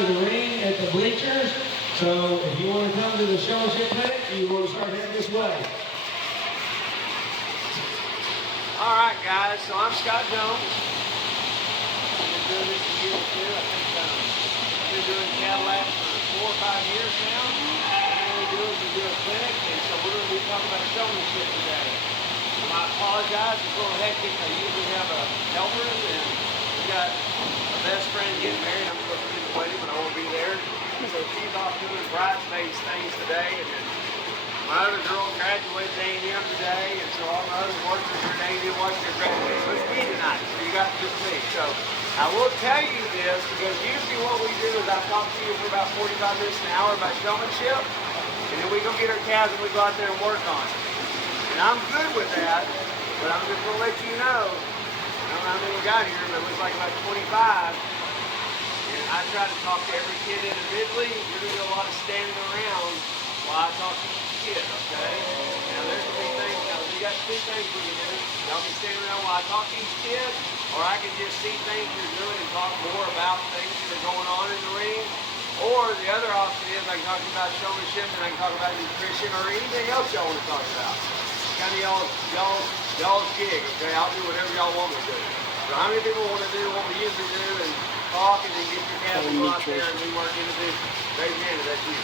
of the ring at the bleachers. So if you want to come to the showmanship clinic, you want to start heading this way. All right, guys. So I'm Scott Jones. I've been doing this a year or two. I think I've been doing Cadillac for 4 or 5 years now. All we do is we do a clinic, and so we're going to be talking about showmanship today. I apologize. It's a little hectic. I usually have a helper, and we got my best friend getting married. I'm supposed to be at the wedding, but I won't be there. So she's off doing bridesmaids things today, and then my other girl graduated A&M today, and so all my other workers are at A&M watching their graduation. So it's me tonight, so you got just me. So I will tell you this, because usually what we do is I talk to you for about 45 minutes, an hour about showmanship, and then we go get our calves and we go out there and work on it. And I'm good with that, but I'm just going to let you know, I don't know how many we got here, but it looks like about 25. And I try to talk to every kid individually. You're going to do a lot of standing around while I talk to each kid, okay? Now there's 3 things. Now we got 2 things we can do. Y'all can stand around while I talk to each kid, or I can just see things you're doing and talk more about things that are going on in the ring. Or the other option is I can talk about showmanship, and I can talk about nutrition or anything else y'all want to talk about. Kind of y'all's gig, okay? I'll do whatever y'all want me to do. So how many people want to do what we usually do and talk and then get your calves and go out there and we work individually? Raise your hand if that's you.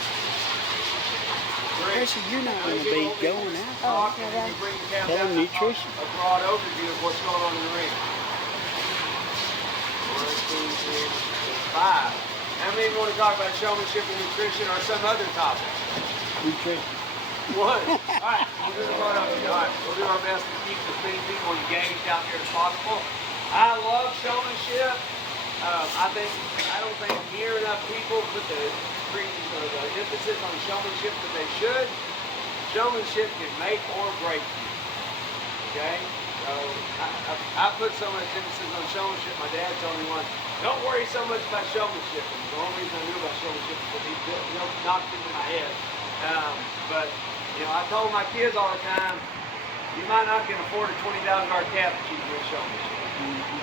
Tracy, you're not going to be going out. Talk and then you bring your calves out and talk a broad overview of what's going on in the ring. 1, 2, 3, 4, 5. How many want to talk about showmanship and nutrition or some other topic? Nutrition. What? Alright, we'll do the broad overview. Alright, we'll do our best to keep as many people engaged out there as possible. I love showmanship. I don't think near enough people put the emphasis on showmanship that they should. Showmanship can make or break you. Okay? So I put so much emphasis on showmanship. My dad told me once, don't worry so much about showmanship. And the only reason I knew about showmanship was because he knocked it in my head. But you know, I told my kids all the time, you might not can afford a $20,000 calf, but you can win showmanship.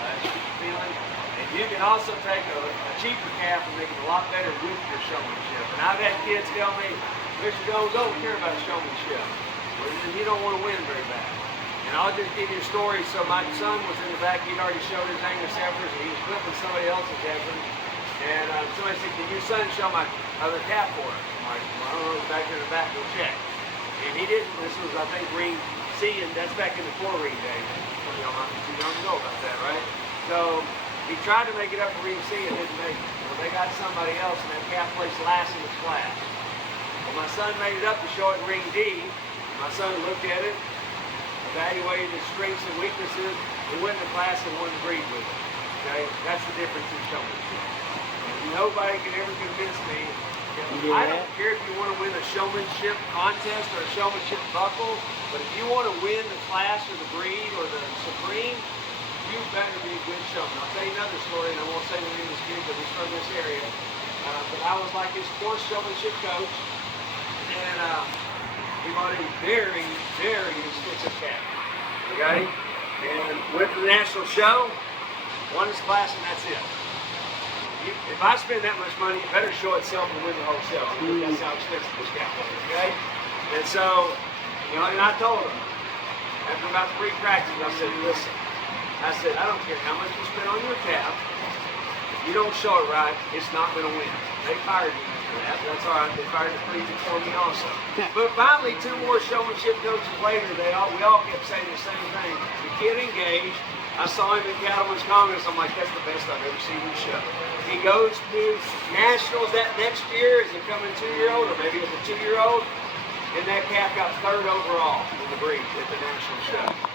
That's what you're feeling. And you can also take a cheaper calf and make it a lot better with your showmanship. And I've had kids tell me, Mr. Jones, don't care about showmanship. Well, then you don't want to win very bad. And I'll just give you a story. So my son was in the back. He'd already showed his Angus heifers, and he was clipping somebody else's heifer. And somebody said, can your son show my other calf for us? I'm like, well, I don't know, back in the back, go check. And he didn't. This was, I think, ring C, and that's back in the 4 ring days. Y'all might be too young to know about that, right? So he tried to make it up to ring C and didn't make it. Well, they got somebody else, and that calf placed last in his class. Well, my son made it up to show it ring D. My son looked at it, evaluated its strengths and weaknesses, and went to class and won the breed with it. Okay? That's the difference in showmanship. And nobody can ever convince me. I don't care if you want to win a showmanship contest or a showmanship buckle, but if you want to win the class or the breed or the supreme, you better be a good showman. I'll tell you another story, and I won't say the name of this kid because he's from this area. But I was like his 4th showmanship coach, and he bought a very, very expensive calf. Okay? And went to the national show, won his class, and that's it. If I spend that much money, it better show itself and win the whole show. That's how expensive this calf was, okay? And so, you know, and I told him, after about 3 practices, I said, listen, I don't care how much you spend on your calf. If you don't show it right, it's not going to win. They fired me for that. That's all right. They fired the breeder for me also. But finally, 2 more showmanship coaches later, we all kept saying the same thing. The kid engaged. I saw him in Cattlemen's Congress. I'm like, that's the best I've ever seen him show. He goes to nationals that next year as a coming 2-year-old, or maybe as a 2-year-old, and that calf got 3rd overall in the breed at the national show.